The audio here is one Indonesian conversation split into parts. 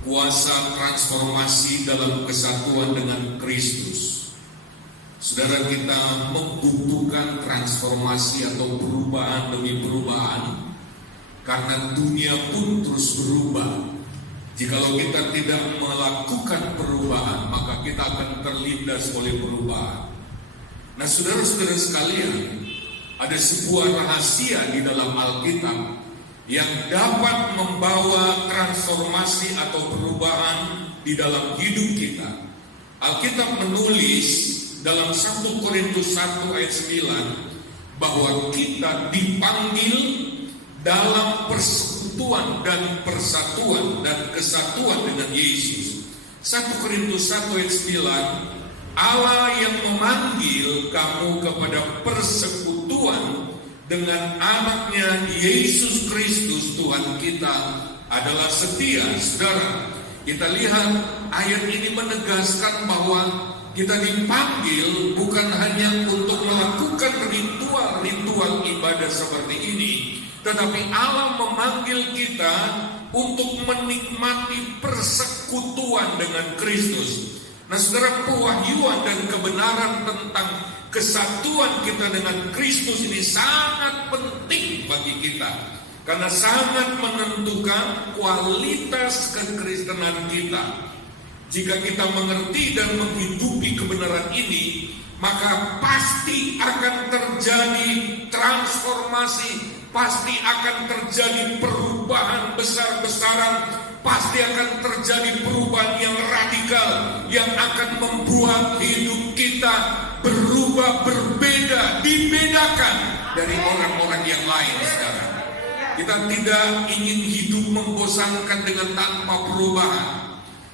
kuasa transformasi dalam kesatuan dengan Kristus. Saudara, kita membutuhkan transformasi atau perubahan demi perubahan, karena dunia pun terus berubah. Jikalau kita tidak melakukan perubahan, maka kita akan terlindas oleh perubahan. Nah, saudara-saudara sekalian, ada sebuah rahasia di dalam Alkitab yang dapat membawa transformasi atau perubahan di dalam hidup kita. Alkitab menulis dalam 1 Korintus 1 ayat 9 bahwa kita dipanggil dalam persekutuan dan persatuan dan kesatuan dengan Yesus. 1 Korintus 1 ayat 9, Allah yang memanggil kamu kepada persekutuan dengan anaknya Yesus Kristus Tuhan kita adalah setia. Saudara, kita lihat ayat ini menegaskan bahwa kita dipanggil bukan hanya untuk melakukan ritual-ritual ibadah seperti ini, tetapi Allah memanggil kita untuk menikmati persekutuan dengan Kristus. Nah, saudara, pewahyuan dan kebenaran tentang kesatuan kita dengan Kristus ini sangat penting bagi kita, karena sangat menentukan kualitas kekristenan kita. Jika kita mengerti dan menghidupi kebenaran ini, maka pasti akan terjadi transformasi, pasti akan terjadi perubahan besar-besaran, pasti akan terjadi perubahan yang radikal yang akan membuat hidup kita berubah, berbeda, dibedakan dari orang-orang yang lain. Sekarang kita tidak ingin hidup membosankan dengan tanpa perubahan.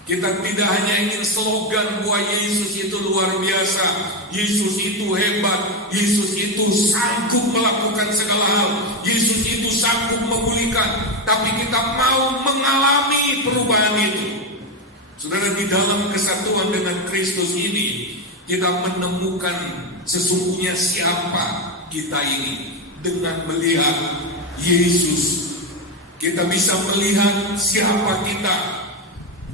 Kita tidak hanya ingin slogan bahwa Yesus itu luar biasa, Yesus itu hebat, Yesus itu sanggup melakukan segala hal, Yesus itu sanggup memulihkan, tapi kita mau mengalami perubahan itu. Saudara, di dalam kesatuan dengan Kristus ini, kita menemukan sesungguhnya siapa kita ini. Dengan melihat Yesus, kita bisa melihat siapa kita.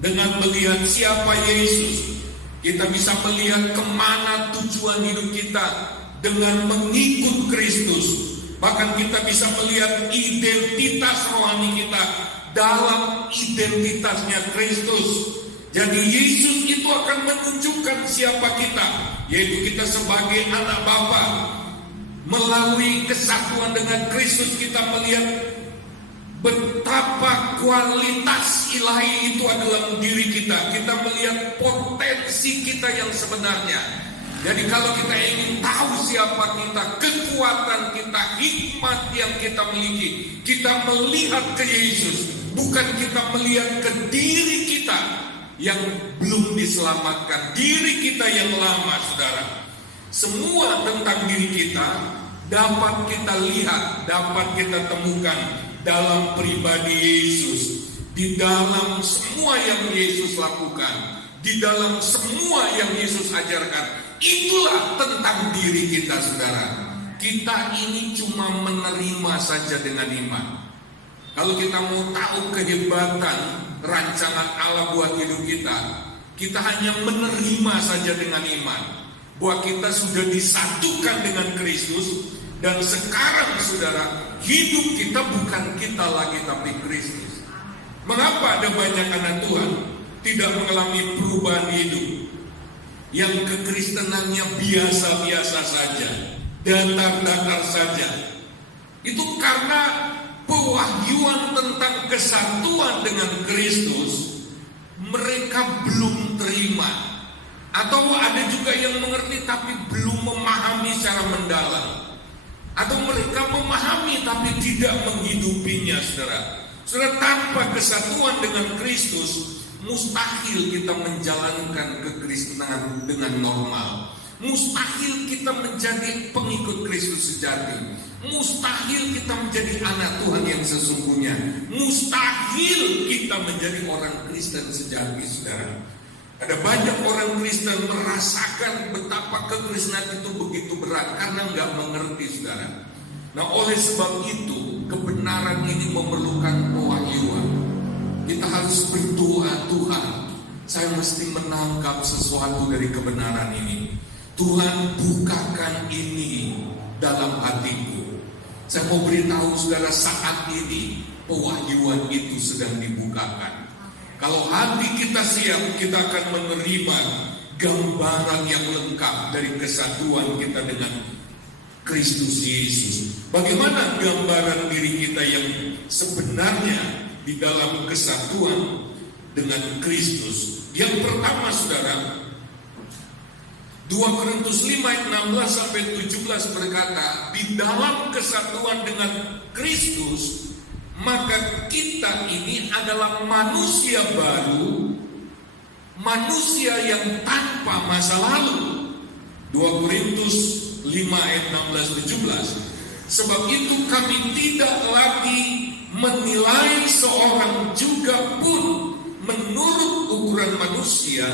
Dengan melihat siapa Yesus, kita bisa melihat kemana tujuan hidup kita dengan mengikut Kristus. Bahkan kita bisa melihat identitas rohani kita dalam identitasnya Kristus. Jadi Yesus itu akan menunjukkan siapa kita, yaitu kita sebagai anak Bapa. Melalui kesatuan dengan Kristus kita melihat betapa kualitas ilahi itu adalah diri kita. Kita melihat potensi kita yang sebenarnya. Jadi kalau kita ingin tahu siapa kita, kekuatan kita, hikmat yang kita miliki, kita melihat ke Yesus. Bukan kita melihat ke diri kita yang belum diselamatkan, diri kita yang lama, saudara. Semua tentang diri kita dapat kita lihat, dapat kita temukan dalam pribadi Yesus, di dalam semua yang Yesus lakukan, di dalam semua yang Yesus ajarkan. Itulah tentang diri kita, saudara. Kita ini cuma menerima saja dengan iman. Kalau kita mau tahu kehebatan rancangan Allah buat hidup kita, kita hanya menerima saja dengan iman bahwa kita sudah disatukan dengan Kristus. Dan sekarang, saudara, hidup kita bukan kita lagi tapi Kristus. Mengapa ada banyak anak Tuhan tidak mengalami perubahan hidup, yang kekristenannya biasa-biasa saja, datar-datar saja? Itu karena pewahyuan tentang kesatuan dengan Kristus mereka belum terima. Atau ada juga yang mengerti tapi belum memahami secara mendalam. Atau mereka memahami tapi tidak menghidupinya, saudara. Saudara, tanpa kesatuan dengan Kristus, mustahil kita menjalankan kekristenan dengan normal. Mustahil kita menjadi pengikut Kristus sejati. Mustahil kita menjadi anak Tuhan yang sesungguhnya. Mustahil kita menjadi orang Kristen sejati, saudara. Ada banyak orang Kristen merasakan betapa kekristenan itu begitu berat karena nggak mengerti, saudara. Nah, oleh sebab itu kebenaran ini memerlukan pewahyuan. Kita harus berdoa, Tuhan, saya mesti menangkap sesuatu dari kebenaran ini. Tuhan, bukakan ini dalam hatiku. Saya mau beritahu saudara, saat ini pewahyuan itu sedang dibukakan. Kalau hati kita siap, kita akan menerima gambaran yang lengkap dari kesatuan kita dengan Kristus Yesus. Bagaimana gambaran diri kita yang sebenarnya di dalam kesatuan dengan Kristus? Yang pertama saudara, 2 Korintus 5 ayat 16 sampai 17 berkata, di dalam kesatuan dengan Kristus, maka kita ini adalah manusia baru, manusia yang tanpa masa lalu. 2 Korintus 5 ayat 16-17. Sebab itu kami tidak lagi menilai seorang juga pun menurut ukuran manusia,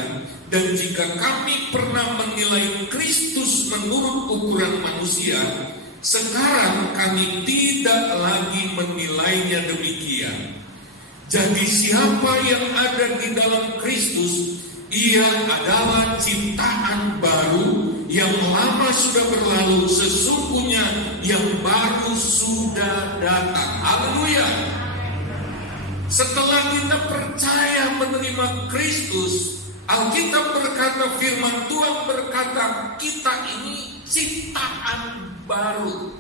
dan jika kami pernah menilai Kristus menurut ukuran manusia, sekarang kami tidak lagi menilainya demikian. Jadi siapa yang ada di dalam Kristus, ia adalah ciptaan baru, yang lama sudah berlalu, sesungguhnya yang baru sudah datang. Haleluya. Setelah kita percaya menerima Kristus, Alkitab berkata, firman Tuhan berkata, kita ini ciptaan baru.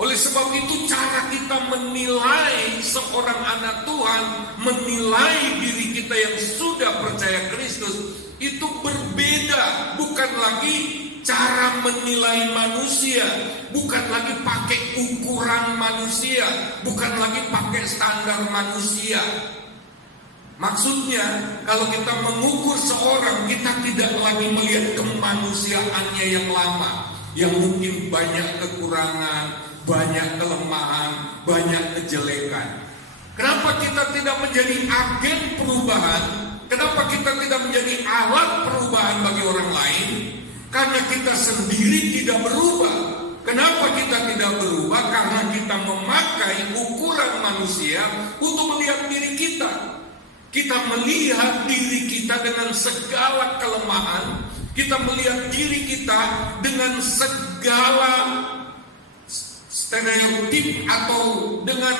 Oleh sebab itu cara kita menilai seorang anak Tuhan, menilai diri kita yang sudah percaya Kristus, itu berbeda. Bukan lagi cara menilai manusia, bukan lagi pakai ukuran manusia, bukan lagi pakai standar manusia. Maksudnya, kalau kita mengukur seorang, kita tidak lagi melihat kemanusiaannya yang lama, yang mungkin banyak kekurangan, banyak kelemahan, banyak kejelekan. Kenapa kita tidak menjadi agen perubahan? Kenapa kita tidak menjadi alat perubahan bagi orang lain? Karena kita sendiri tidak berubah. Kenapa kita tidak berubah? Karena kita memakai ukuran manusia untuk melihat diri kita. Kita melihat diri kita dengan segala kelemahan. Kita melihat diri kita dengan segala stereotip atau dengan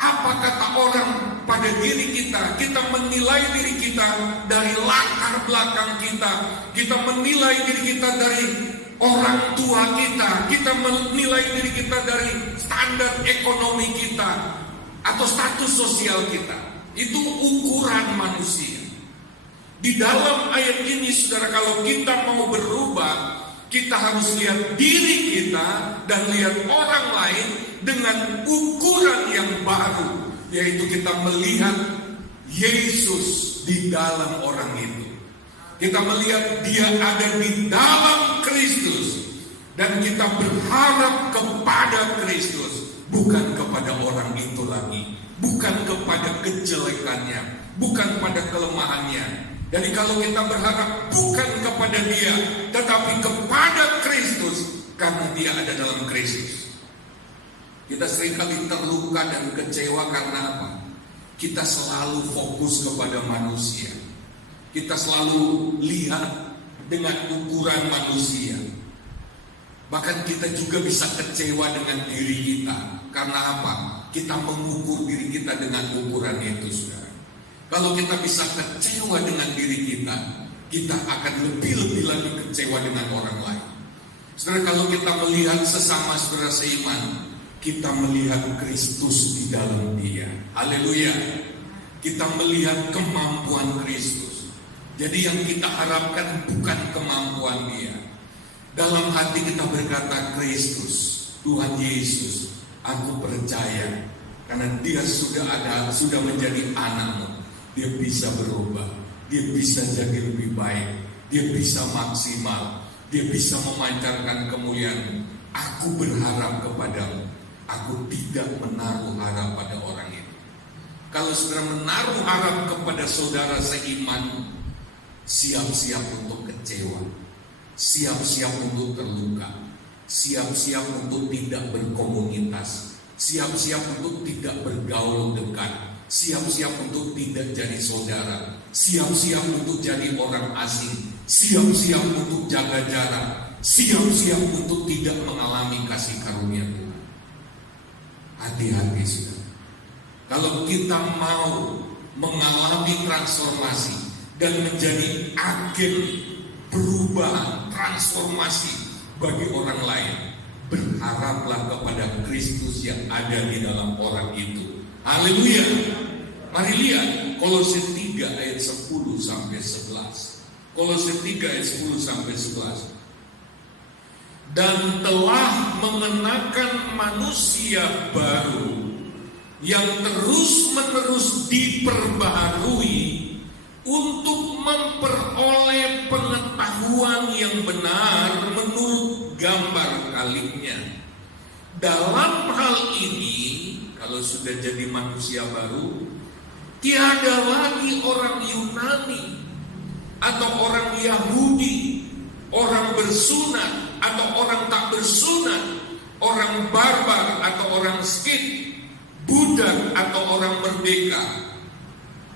apa kata orang pada diri kita. Kita menilai diri kita dari latar belakang kita. Kita menilai diri kita dari orang tua kita. Kita menilai diri kita dari standar ekonomi kita atau status sosial kita. Itu ukuran manusia. Di dalam ayat ini saudara, kalau kita mau berubah, kita harus lihat diri kita dan lihat orang lain dengan ukuran yang baru, yaitu kita melihat Yesus di dalam orang itu. Kita melihat dia ada di dalam Kristus, dan kita berharap kepada Kristus, bukan kepada orang itu lagi, bukan kepada kejelekannya, bukan pada kelemahannya. Jadi kalau kita berharap bukan kepada dia, tetapi kepada Kristus, karena dia ada dalam Kristus. Kita seringkali terluka dan kecewa karena apa? Kita selalu fokus kepada manusia. Kita selalu lihat dengan ukuran manusia. Bahkan kita juga bisa kecewa dengan diri kita. Karena apa? Kita mengukur diri kita dengan ukuran itu, saudara. Kalau kita bisa kecewa dengan diri kita, kita akan lebih-lebih lagi kecewa dengan orang lain. Saudara, kalau kita melihat sesama saudara seiman, kita melihat Kristus di dalam dia. Haleluya. Kita melihat kemampuan Kristus. Jadi yang kita harapkan bukan kemampuan dia. Dalam hati kita berkata, Kristus, Tuhan Yesus, aku percaya karena dia sudah menjadi anakmu. Dia bisa berubah, dia bisa jadi lebih baik, dia bisa maksimal, dia bisa memancarkan kemuliaan. Aku berharap kepadamu. Aku tidak menaruh harap pada orang itu. Kalau saudara menaruh harap kepada saudara seiman, siap-siap untuk kecewa, siap-siap untuk terluka, siap-siap untuk tidak berkomunitas, siap-siap untuk tidak bergaul dekat, siap-siap untuk tidak jadi saudara, siap-siap untuk jadi orang asing, siap-siap untuk jaga jarak, siap-siap untuk tidak mengalami kasih karunia Tuhan. Hati-hati saudara. Kalau kita mau mengalami transformasi dan menjadi agen perubahan, transformasi bagi orang lain, berharaplah kepada Kristus yang ada di dalam orang itu. Haleluya. Mari lihat Kolose 3 ayat 10 sampai 11. Kolose 3 ayat 10 sampai 11. Dan telah mengenakan manusia baru yang terus-menerus diperbaharui untuk memperoleh pengetahuan yang benar menurut gambar kalibnya. Dalam hal ini, kalau sudah jadi manusia baru, tiada lagi orang Yunani atau orang Yahudi, orang bersunat atau orang tak bersunat, orang barbar atau orang skit, budak atau orang merdeka.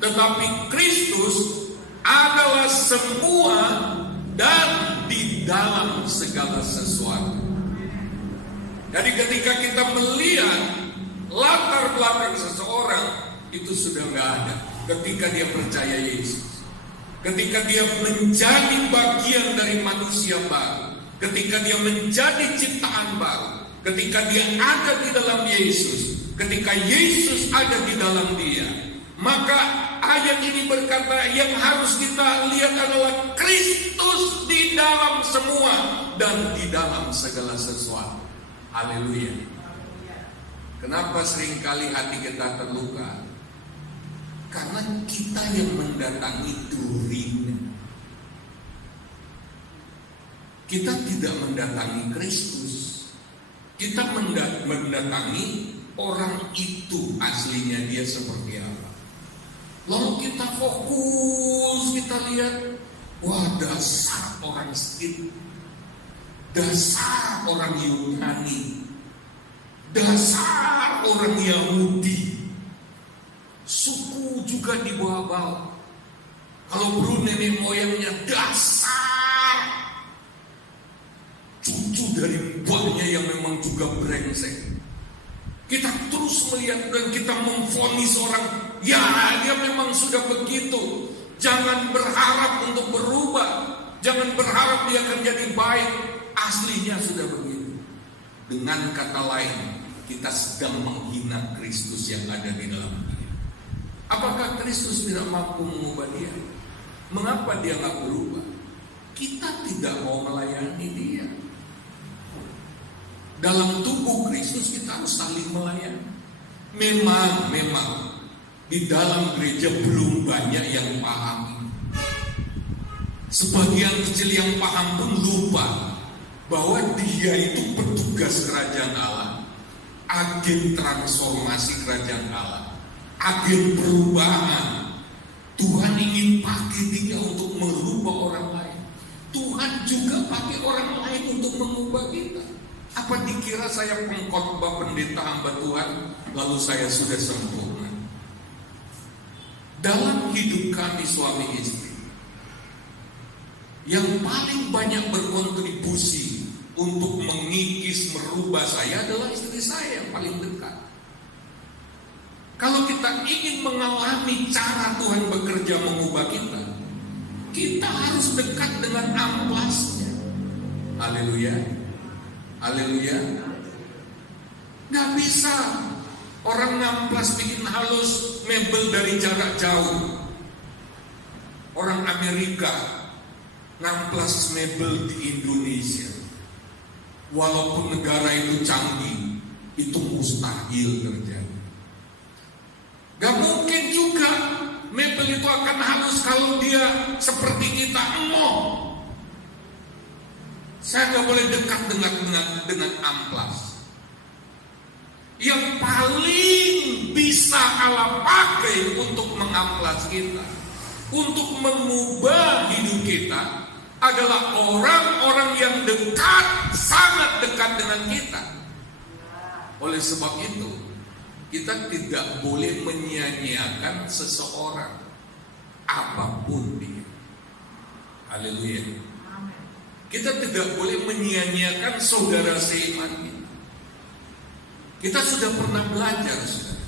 Tetapi Kristus adalah semua dan di dalam segala sesuatu. Jadi ketika kita melihat latar belakang seseorang, itu sudah nggak ada ketika dia percaya Yesus. Ketika dia menjadi bagian dari manusia baru, ketika dia menjadi ciptaan baru, ketika dia ada di dalam Yesus, ketika Yesus ada di dalam dia, maka ayat ini berkata yang harus kita lihat adalah Kristus di dalam semua dan di dalam segala sesuatu. Haleluya. Kenapa seringkali hati kita terluka? Karena kita yang mendatangi durinya. Kita tidak mendatangi Kristus. Kita mendatangi orang itu, aslinya dia seperti apa. Lalu kita fokus, kita lihat, wah dasar orang skit, dasar orang Yunani, dasar orang Yahudi, suku juga dibawa-bawa. Kalau Bruno nenek moyangnya dasar, cucu dari mbaknya yang memang juga brengsek. Kita terus melihat dan kita memvonis orang, ya dia memang sudah begitu. Jangan berharap untuk berubah, jangan berharap dia akan jadi baik. Aslinya sudah begitu. Dengan kata lain, kita sedang menghina Kristus yang ada di dalam dia. Apakah Kristus tidak mampu mengubah dia? Mengapa dia nggak berubah? Kita tidak mau melayani dia. Dalam tubuh Kristus kita harus saling melayani. Memang di dalam gereja belum banyak yang paham. Sebagian kecil yang paham pun lupa bahwa dia itu petugas kerajaan Allah, agen transformasi kerajaan Allah, agen perubahan. Tuhan ingin pakai dia untuk merubah orang lain. Tuhan juga pakai orang lain untuk mengubah kita. Apa dikira saya pengkhotbah pendeta hamba Tuhan lalu saya sudah sempurna? Dalam hidup kami suami istri, yang paling banyak berkontribusi untuk mengikis merubah saya adalah istri saya yang paling dekat. Kalau kita ingin mengalami cara Tuhan bekerja mengubah kita, kita harus dekat dengan amplasnya. Haleluya. Haleluya. Gak bisa orang ngamplas bikin halus mebel dari jarak jauh. Orang Amerika ngamplas mebel di Indonesia, walaupun negara itu canggih, itu mustahil terjadi. Gak mungkin juga mebel itu akan halus kalau dia seperti kita emoh. Saya gak boleh dekat dengan amplas. Yang paling bisa Allah pakai untuk mengamplas kita, untuk mengubah hidup kita, adalah orang-orang yang dekat, sangat dekat dengan kita. Oleh sebab itu, kita tidak boleh menyia-nyiakan seseorang apapun dia. Haleluya. Kita tidak boleh menyia-nyiakan saudara seiman kita. Kita sudah pernah belajar, saudara,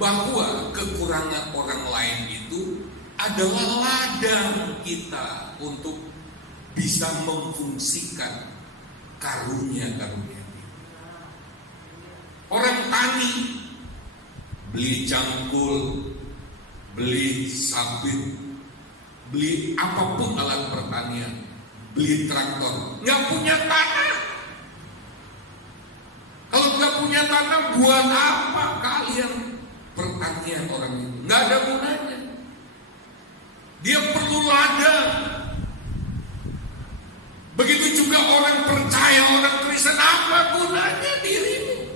bahwa kekurangan orang lain itu adalah ladang kita untuk bisa memfungsikan karunia-karunia. Orang tani beli cangkul, beli sabit, beli apapun alat pertanian, beli traktor, nggak punya tanah. Kalau nggak punya tanah, buat apa kalian pertanian orang itu? Nggak ada gunanya. Dia perlu ladang. Begitu juga orang percaya, orang Kristen, apa gunanya dirimu?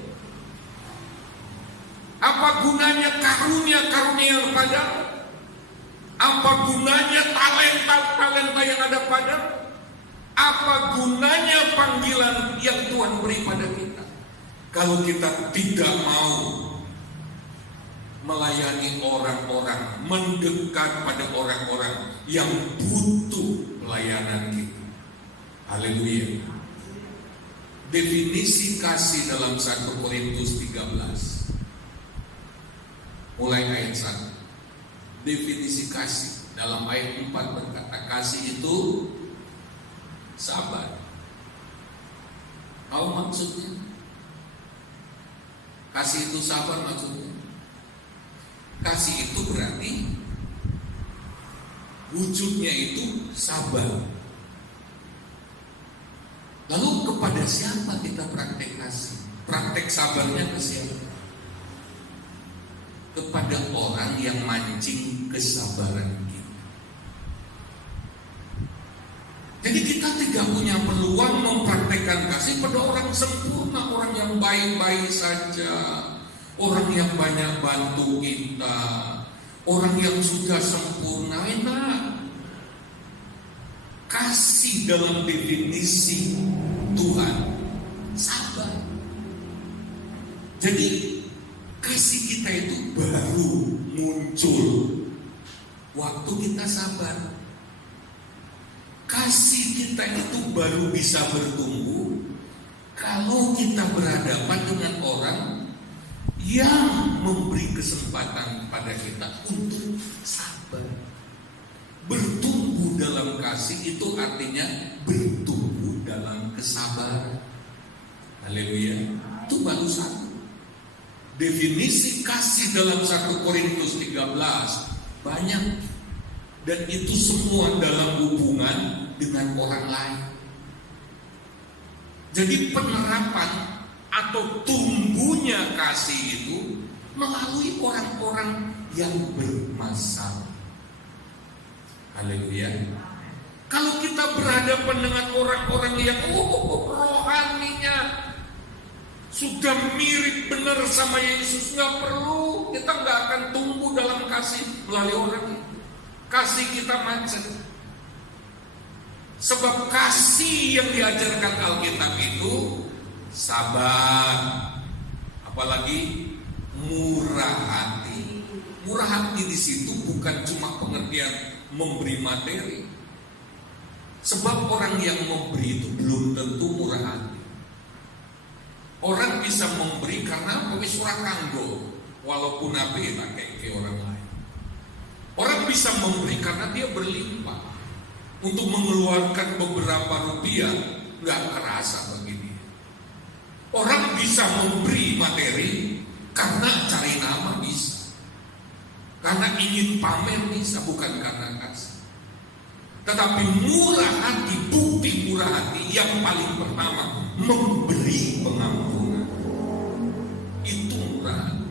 Apa gunanya karunia-karunia yang padamu? Apa gunanya talenta-talenta yang ada padamu? Apa gunanya panggilan yang Tuhan beri pada kita? Kalau kita tidak mau melayani orang-orang, mendekat pada orang-orang yang butuh pelayanan kita. Haleluya. Definisi kasih dalam 1 Korintus 13 mulai ayat 1. Definisi kasih dalam ayat 4 berkata, kasih itu sabar. Tahu maksudnya? Kasih itu sabar maksudnya. Kasih itu berarti wujudnya itu sabar. Lalu kepada siapa kita praktek kasih? Praktek sabarnya ke siapa? Kepada orang yang mancing kesabaran kita. Jadi kita tidak punya peluang mempraktekkan kasih pada orang sempurna, orang yang baik-baik saja, orang yang banyak bantu kita, orang yang sudah sempurna. Enak. Kasih dalam definisi Tuhan sabar. Jadi kasih kita itu baru muncul waktu kita sabar. Kasih kita itu baru bisa bertumbuh kalau kita berhadapan dengan orang yang memberi kesempatan pada kita untuk sabar. Bertumbuh dalam kasih itu artinya bertumbuh dalam kesabaran. Haleluya. Itu baru satu. Definisi kasih dalam 1 Korintus 13 banyak. Dan itu semua dalam hubungan dengan orang lain. Jadi penerapan atau tumbuhnya kasih itu melalui orang-orang yang bermasalah. Haleluya. Kalau kita berhadapan dengan orang-orang yang rohaninya sudah mirip benar sama Yesus, nggak perlu, kita nggak akan tumbuh dalam kasih melalui orang itu. Kasih kita macet. Sebab kasih yang diajarkan Alkitab itu sabar, apalagi murah hati. Murah hati di situ bukan cuma pengertian memberi materi. Sebab orang yang memberi itu belum tentu murah hati. Orang bisa memberi karena wis ora kanggo, walaupun ape pakai ke orang lain. Orang bisa memberi karena dia berlimpah. Untuk mengeluarkan beberapa rupiah nggak kerasa bagi dia. Orang bisa memberi materi karena cari nama bisa, karena ingin pamer bisa, bukan karena kasih. Tetapi murah hati, bukti murah hati yang paling pertama memberi pengampunan. Itu murah hati.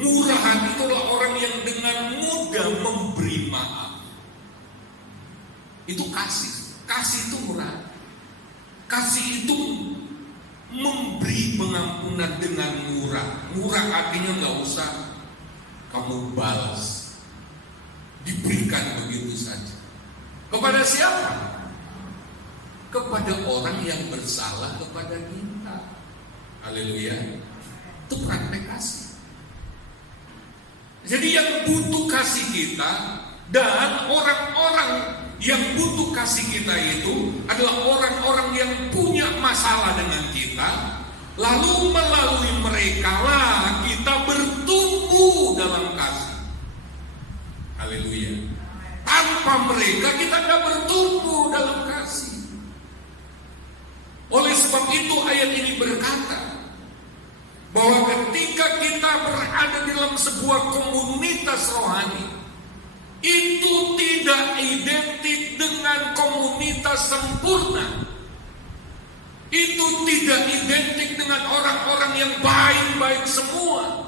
Murah hati itulah orang yang dengan mudah memberi maaf. Itu kasih. Kasih itu murah. Kasih itu memberi pengampunan dengan murah. Murah artinya nggak usah kamu balas, diberikan begitu saja. Kepada siapa? Kepada orang yang bersalah kepada kita. Haleluya. itu praktek kasih. Jadi yang butuh kasih kita dan orang-orang yang butuh kasih kita itu adalah orang-orang yang punya masalah dengan kita. Lalu melalui mereka lah kita bertumbuh dalam kasih. Haleluya. Tanpa mereka kita nggak bertumbuh dalam kasih. Oleh sebab itu ayat ini berkata bahwa ketika kita berada dalam sebuah komunitas rohani, itu tidak identik dengan komunitas sempurna. Itu tidak identik dengan orang-orang yang baik-baik semua.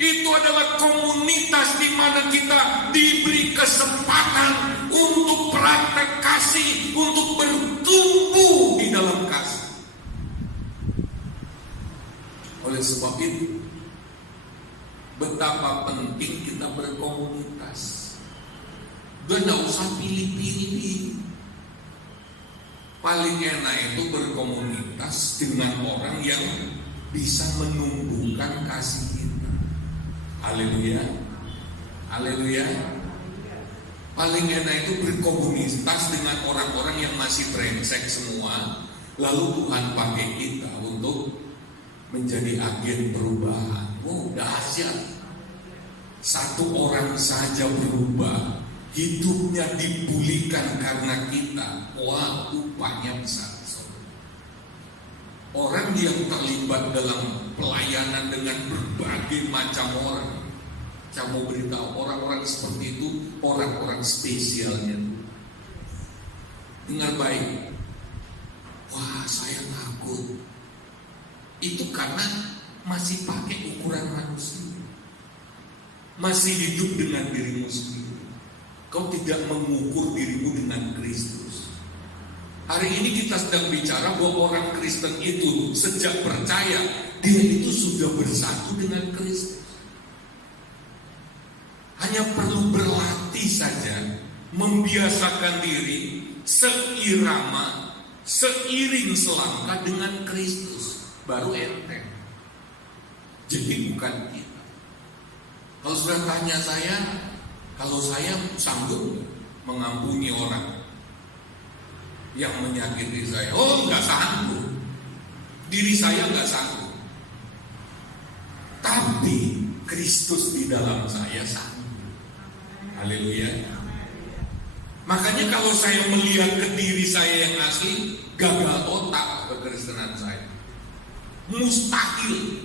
Itu adalah komunitas di mana kita diberi kesempatan untuk praktek kasih, untuk bertumbuh di dalam kasih. Oleh sebab itu, betapa penting kita berkomunitas. Dan gak usah pilih-pilih. Paling enak itu berkomunitas dengan orang yang bisa menumbuhkan kasih kita. Haleluya. Haleluya. Paling enak itu berkomunitas dengan orang-orang yang masih brengsek semua. Lalu Tuhan pakai kita untuk menjadi agen perubahan. Wow, dahsyat. Satu orang saja berubah, hidupnya dipulihkan karena kita. Wah, upahnya besar. Orang yang terlibat dalam pelayanan dengan berbagai macam orang, saya mau beritahu, orang-orang seperti itu orang-orang spesialnya. Dengar baik. Wah, saya takut. Itu karena masih pakai ukuran manusia, masih hidup dengan dirimu sendiri. Kau tidak mengukur dirimu dengan Kristus. Hari ini kita sedang bicara bahwa orang Kristen itu sejak percaya, dia itu sudah bersatu dengan Kristus. Hanya perlu berlatih saja, membiasakan diri seirama, seiring selangkah dengan Kristus, baru enteng. Jadi bukan kita. Kalau sudah tanya saya, kalau saya sanggup mengampuni orang yang menyakiti saya, oh nggak sanggup. Diri saya nggak sanggup. Tapi Kristus di dalam saya sanggup. Haleluya. Makanya kalau saya melihat ke diri saya yang asli, gagal otak kekristenan saya. Mustahil.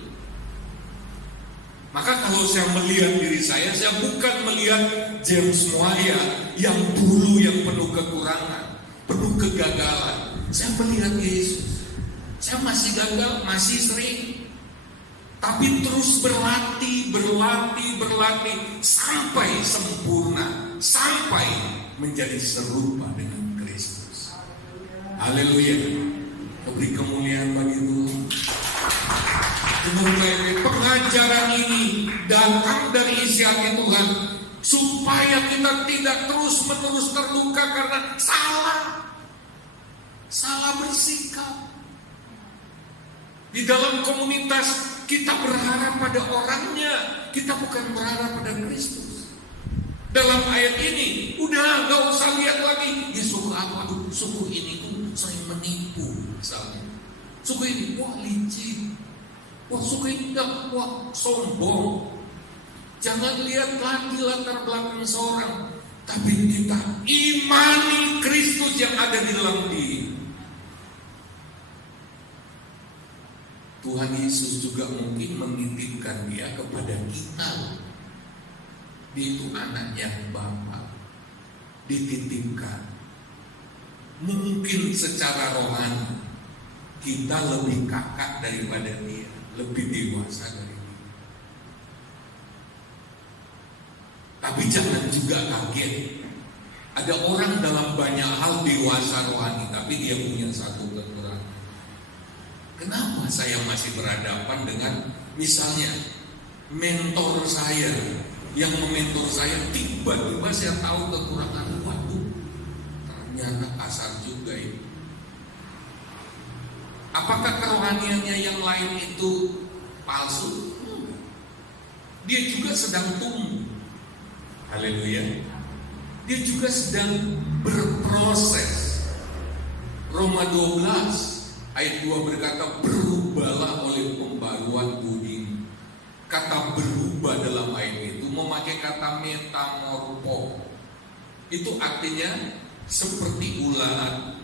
Maka kalau saya melihat diri saya bukan melihat James Moya yang dulu yang penuh kekurangan, penuh kegagalan. Saya melihat Yesus. Saya masih gagal, masih sering. Tapi terus berlatih sampai sempurna, sampai menjadi serupa dengan Kristus. Haleluya. Beri kemuliaan bagi Tuhan. Pengajaran ini datang dari isi hati Tuhan supaya kita tidak terus-menerus terluka karena salah bersikap. Di dalam komunitas kita berharap pada orangnya, kita bukan berharap pada Kristus. Dalam ayat ini udah gak usah lihat lagi ya suku apa, suku ini tuh sering menipu misalnya. Suku ini wah licin, wah suku ini wah sombong. Jangan lihat lagi latar belakang seorang, tapi kita imani Kristus yang ada di dalam diri. Tuhan Yesus juga mungkin menitipkan dia kepada kita. Dia itu anaknya Bapa, dititipkan. Mungkin secara rohani kita lebih kakak daripada dia, lebih dewasa dari dia. Tapi jangan juga kaget. Ada orang dalam banyak hal dewasa rohani, tapi dia punya satu kekurangan. Kenapa saya masih berhadapan dengan misalnya mentor saya yang mementor saya, tiba-tiba saya tahu kekurangan, waduh ternyata kasar juga ini. Apakah kerohaniannya yang lain itu palsu. Dia juga sedang tumbuh. Haleluya. Dia juga sedang berproses. Roma 12 ayat 2 berkata, berubahlah oleh pembaruan budi. Kata berubah dalam ayat itu memakai kata metamorfo. Itu artinya seperti ulat,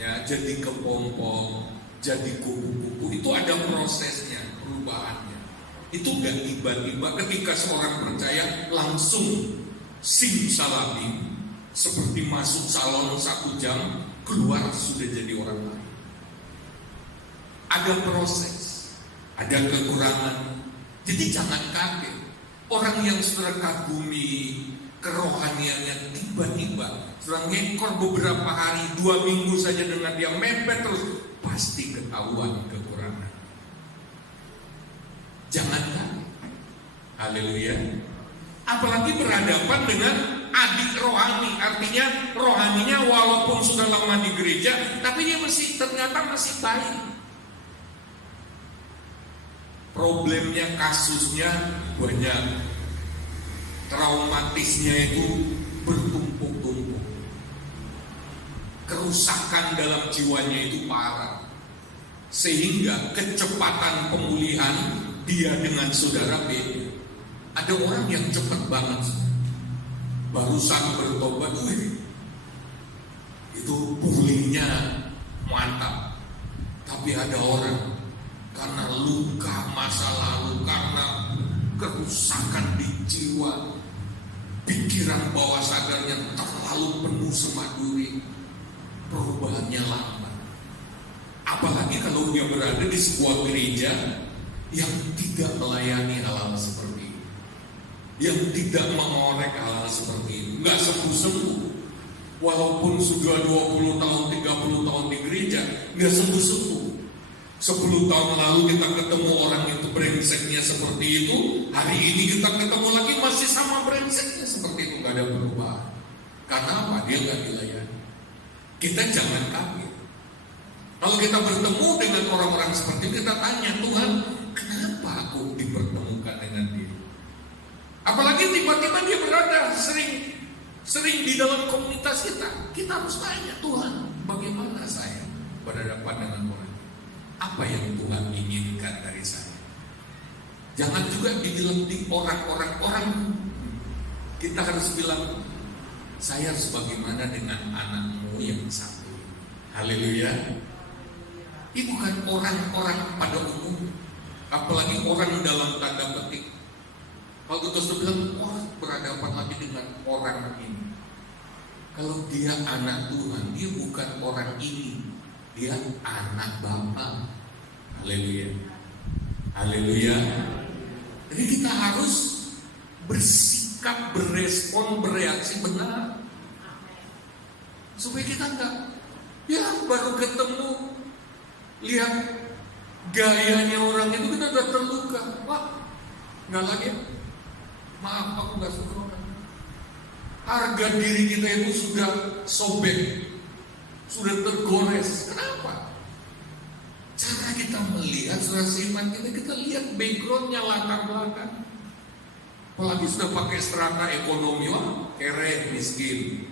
ya, jadi kepompong, jadi kupu-kupu. Itu ada prosesnya, perubahannya. Itu gak tiba-tiba ketika seorang percaya langsung simsalabim, seperti masuk salon 1 jam, keluar sudah jadi orang lain. Ada proses, ada kekurangan. Jadi jangan kaget. Orang yang sudah kagumi kerohaniannya tiba-tiba sudah ngekor beberapa hari, 2 minggu saja dengan dia mepet terus, pasti ketahuan kekurangan. Jangan kaget. Haleluya. Apalagi berhadapan dengan adik rohani, artinya rohaninya walaupun sudah lama di gereja, tapi dia ternyata masih baik. Problemnya, kasusnya banyak, traumatisnya itu bertumpuk-tumpuk, kerusakan dalam jiwanya itu parah, sehingga kecepatan pemulihan dia dengan saudara beda. Ada orang yang cepat banget, barusan bertobat, itu pulihnya mantap. Tapi ada orang karena luka masa lalu, karena kerusakan di jiwa, pikiran bawah sadarnya terlalu penuh semaduri, perubahannya lambat. Apalagi kalau dia berada di sebuah gereja yang tidak melayani hal-hal seperti itu, yang tidak mengorek hal-hal seperti itu, nggak sembuh-sembuh. Walaupun sudah 20 tahun, 30 tahun di gereja, nggak sembuh-sembuh. 10 tahun lalu kita ketemu orang itu brengseknya seperti itu, hari ini kita ketemu lagi masih sama brengseknya seperti itu, nggak ada perubahan. Karena apa? Dia nggak dilayani. Kita jangan kaget. Kalau kita bertemu dengan orang-orang seperti itu, kita tanya, Tuhan, kenapa aku dipertemukan dengan dia? Apalagi tiba-tiba dia berada sering di dalam komunitas kita. Kita harus tanya, Tuhan, bagaimana saya berhadapan dengan orang? Apa yang Tuhan inginkan dari saya? Jangan juga dibilang di orang. Kita harus bilang, saya harus bagaimana dengan anakmu yang satu. Haleluya. Ini bukan orang-orang pada umum, apalagi orang dalam tanda petik. Kalau kita sudah bilang, berhadapan lagi dengan orang ini. Kalau dia anak Tuhan, dia bukan orang ini, dia anak Bapa. Haleluya. Haleluya. Jadi kita harus bersikap, berespon, bereaksi benar, supaya kita enggak, ya baru ketemu, lihat gayanya orang itu kita udah terluka. Wah, enggak lagi, maaf aku enggak suka orang. Harga diri kita itu sudah sobek, sudah tergores. Kenapa? Cara kita melihat saudara seiman kita lihat backgroundnya, latar belakang. Apalagi sudah pakai strata ekonomi, wah kere, miskin.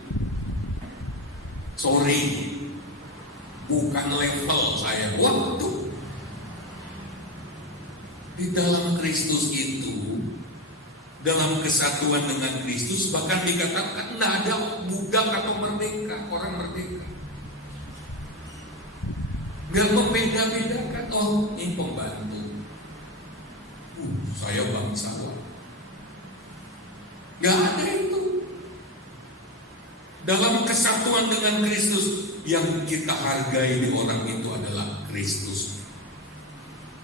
Sorry, bukan level saya. Waktu di dalam Kristus itu, dalam kesatuan dengan Kristus, bahkan dikatakan tidak ada budak atau merdeka, orang merdeka. Gak membeda-bedakan, oh ini pembantu, saya bangsawan. Gak ada itu. Dalam kesatuan dengan Kristus, yang kita hargai di orang itu adalah Kristus.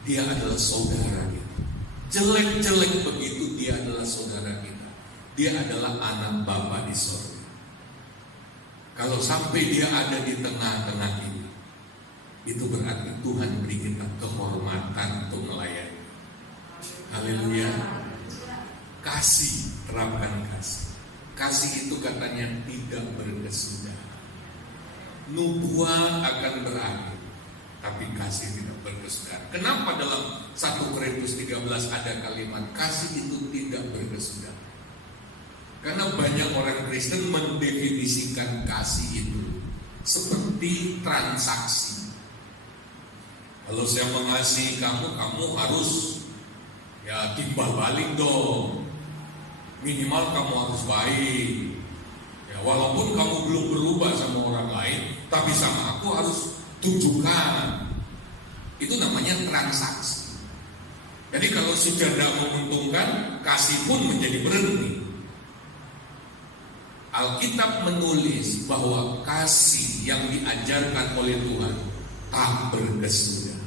Dia adalah saudara kita. Jelek-jelek begitu, dia adalah saudara kita. Dia adalah anak Bapa di sorga. Kalau sampai dia ada di tengah-tengah kita, itu berarti Tuhan beri kita kehormatan untuk melayani. Haleluya. Kasih, terapkan kasih. Kasih itu katanya tidak berkesudahan. Nubuat akan berakhir, tapi kasih tidak berkesudahan. Kenapa dalam 1 Korintus 13 ada kalimat kasih itu tidak berkesudahan? Karena banyak orang Kristen mendefinisikan kasih itu seperti transaksi. Kalau saya mengasihi kamu, kamu harus ya timbal balik dong. Minimal kamu harus baik. Ya, walaupun kamu belum berubah sama orang lain, tapi sama aku harus tunjukkan. Itu namanya transaksi. Jadi kalau sudah tidak menguntungkan, kasih pun menjadi berhenti. Alkitab menulis bahwa kasih yang diajarkan oleh Tuhan tak berkesudahan.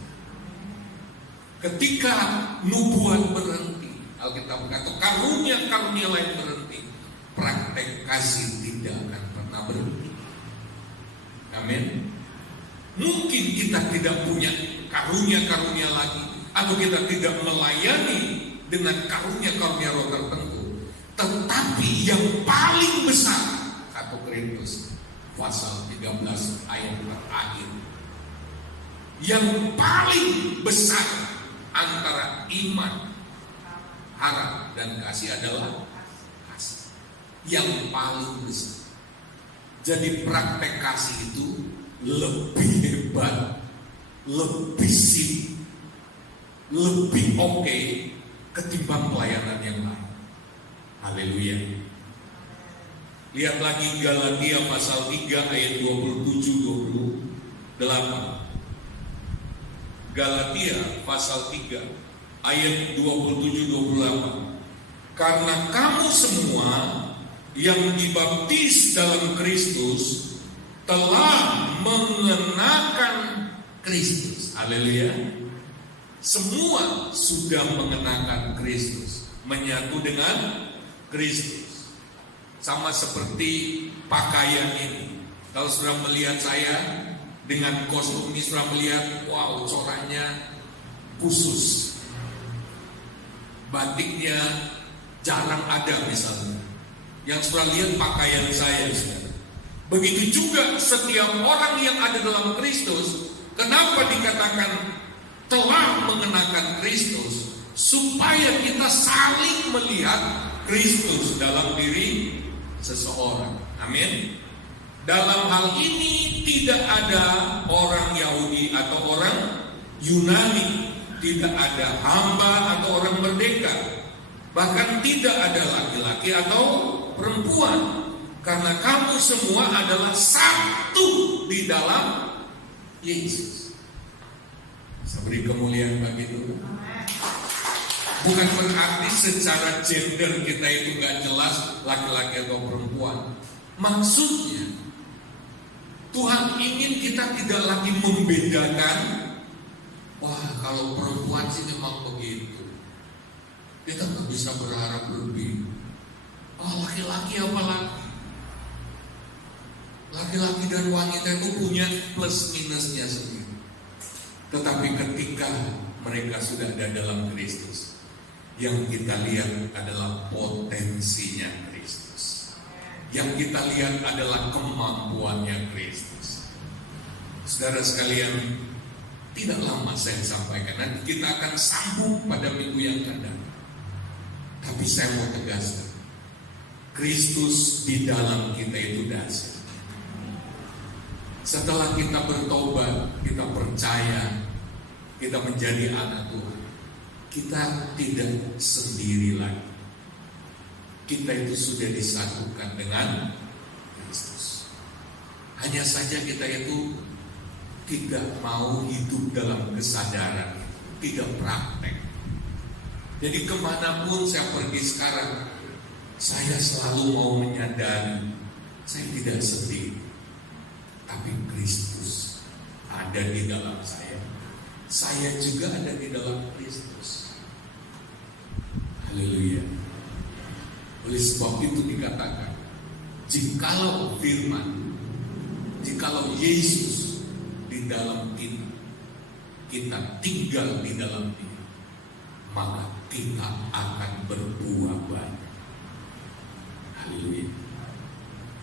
Ketika nubuat berhenti, Alkitab berkata karunia-karunia lain berhenti, praktek kasih tidak akan pernah berhenti. Amin. Mungkin kita tidak punya karunia-karunia lagi, atau kita tidak melayani dengan karunia-karunia roh tertentu. Tetapi yang paling besar, 1 Korintus pasal 13 ayat terakhir, yang paling besar antara iman, harap dan kasih adalah kasih. Yang paling besar. Jadi praktek kasih itu lebih hebat, lebih sip, lebih oke ketimbang pelayanan yang lain. Haleluya. Lihat lagi Galatia pasal 3 ayat 27-28. Galatia pasal 3 ayat 27-28. Karena kamu semua yang dibaptis dalam Kristus telah mengenakan Kristus. Haleluya. Semua sudah mengenakan Kristus, menyatu dengan Kristus. Sama seperti pakaian ini. Kalau sudah melihat saya dengan kostum ini, sudah melihat, wow, coraknya khusus, batiknya jarang ada misalnya. Yang sudah lihat pakaian saya, misalnya. Begitu juga setiap orang yang ada dalam Kristus. Kenapa dikatakan telah mengenakan Kristus? Supaya kita saling melihat Kristus dalam diri seseorang. Amin. Dalam hal ini tidak ada orang Yahudi atau orang Yunani, tidak ada hamba atau orang merdeka, bahkan tidak ada laki-laki atau perempuan, karena kamu semua adalah satu di dalam Yesus. Saya beri kemuliaan bagi Tuhan. Bukan berarti secara gender kita itu gak jelas laki-laki atau perempuan. Maksudnya Tuhan ingin kita tidak lagi membedakan. Wah, kalau perempuan sih memang begitu, kita gak bisa berharap lebih. Oh, laki-laki apa lagi? Laki-laki dan wanita itu punya plus minusnya sendiri. Tetapi ketika mereka sudah ada dalam Kristus, yang kita lihat adalah potensinya Kristus. Yang kita lihat adalah kemampuannya Kristus. Saudara sekalian, tidak lama saya sampaikan, nanti kita akan sambung pada minggu yang akan datang. Tapi saya mau tegaskan, Kristus di dalam kita itu dahsyat. Setelah kita bertobat, kita percaya, kita menjadi anak Tuhan, kita tidak sendiri lagi. Kita itu sudah disatukan dengan Kristus. Hanya saja kita itu tidak mau hidup dalam kesadaran, tidak praktek. Jadi kemanapun saya pergi sekarang, saya selalu mau menyadari saya tidak sendiri, tapi Kristus ada di dalam saya. Saya juga ada di dalam Kristus. Haleluya. Oleh sebab itu dikatakan, jikalau firman, jikalau Yesus di dalam kita, kita tinggal di dalam Dia, maka kita akan berbuah banyak. Haleluya.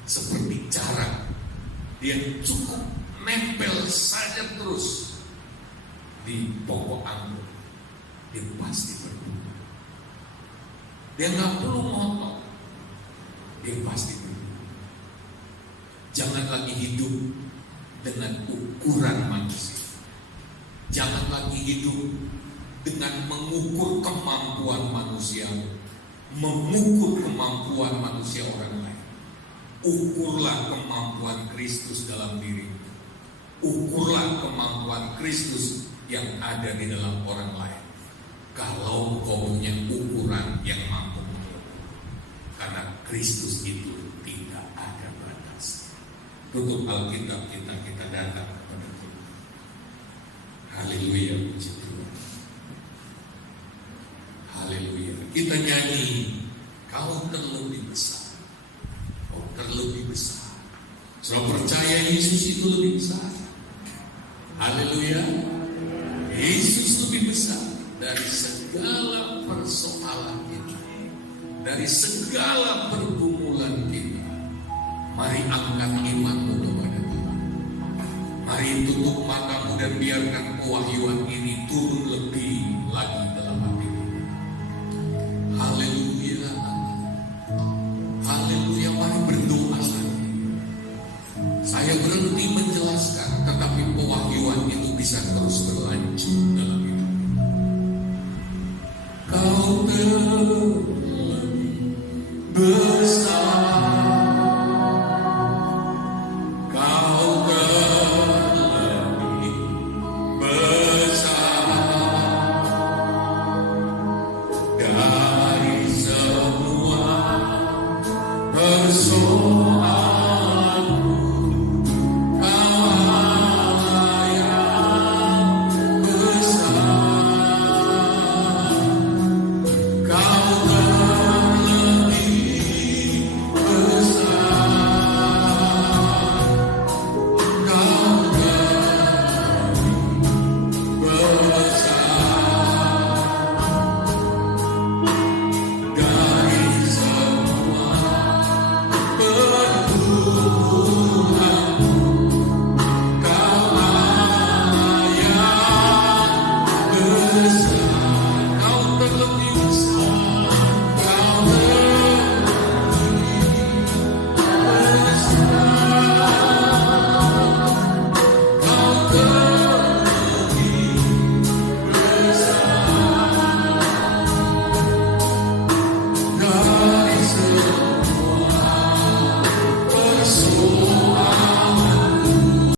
Seperti jarak, dia cukup nempel saja terus di pokok anggur, dia pasti berbunga. Dia nggak perlu ngotot, dia pasti berbunga. Jangan lagi hidup dengan ukuran manusia. Jangan lagi hidup dengan mengukur kemampuan manusia, mengukur kemampuan manusia orang lain. Ukurlah kemampuan Kristus dalam diri. Ukurlah kemampuan Kristus yang ada di dalam orang lain. Kalau kau punya ukuran yang mampu mengukur, karena Kristus itu tidak ada batas. Tutup Alkitab kita datang kepada Tuhan. Haleluya, puji Tuhan. Haleluya. Kita nyanyi, kau terlebih besar. Kau terlebih besar. Saudara percaya Yesus itu lebih besar. Haleluya. Yesus lebih besar dari segala persoalan kita, dari segala pergumulan kita. Mari angkat imanmu kepada Tuhan. Mari tutup matamu dan biarkan pewahyuan ini turun lebih lagi dalam hati kita. Haleluya. Haleluya. Mari berdoa lagi. Saya berhenti menjelaskan, tetapi pewahyuan itu bisa terus berlanjut dalam hidup. Kau terlebih besar. Kau terlebih besar dari semua persoalan. Besar.